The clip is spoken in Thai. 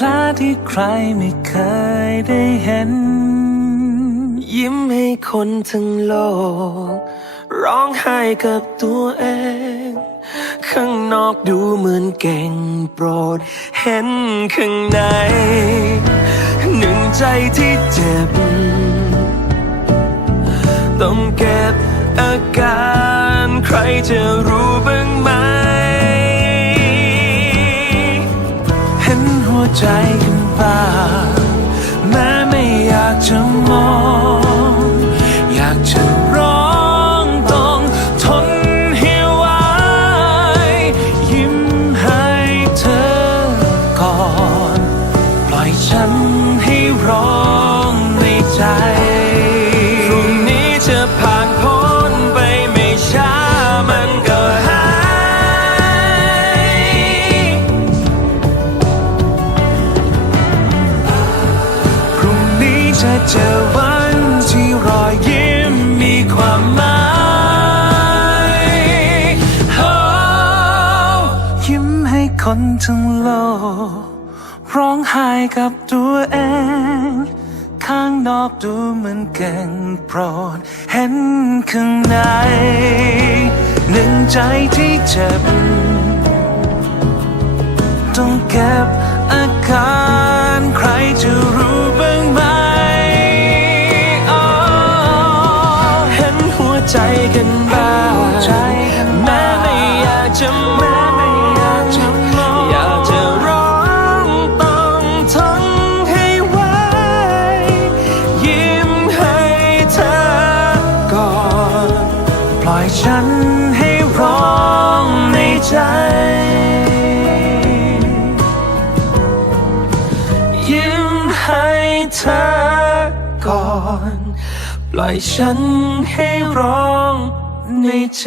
แผลที่ใครไม่เคยได้เห็น ยิ้มให้คนทั้งโลก ร้องไห้กับตัวเอง ข้างนอกดูเหมือนเก่งโปรด เห็นข้างใน หนึ่งใจที่เจ็บ ต้องเก็บอาการใครจะรู้บ้าง ใจกันบ้างแม้ไม่อยากจะมอง อยากจะร้องต้องทนให้ไหวยิ้มให้เธอก่อน ปล่อยฉัน คนทั้งโลก ร้องไห้กับตัวเอง ข้างนอกดูเหมือนเก่งโปรดเห็นข้างใน หนึ่งใจที่เจ็บ ต้องเก็บอาการใครจะรู้บ้างไหมอ๋อเห็นหัวใจกันบ้างแม้ไม่อยากจะมอ ปล่อยฉันให้ร้องในใจ ยิ้มให้เธอก่อน ปล่อยฉันให้ร้องในใจ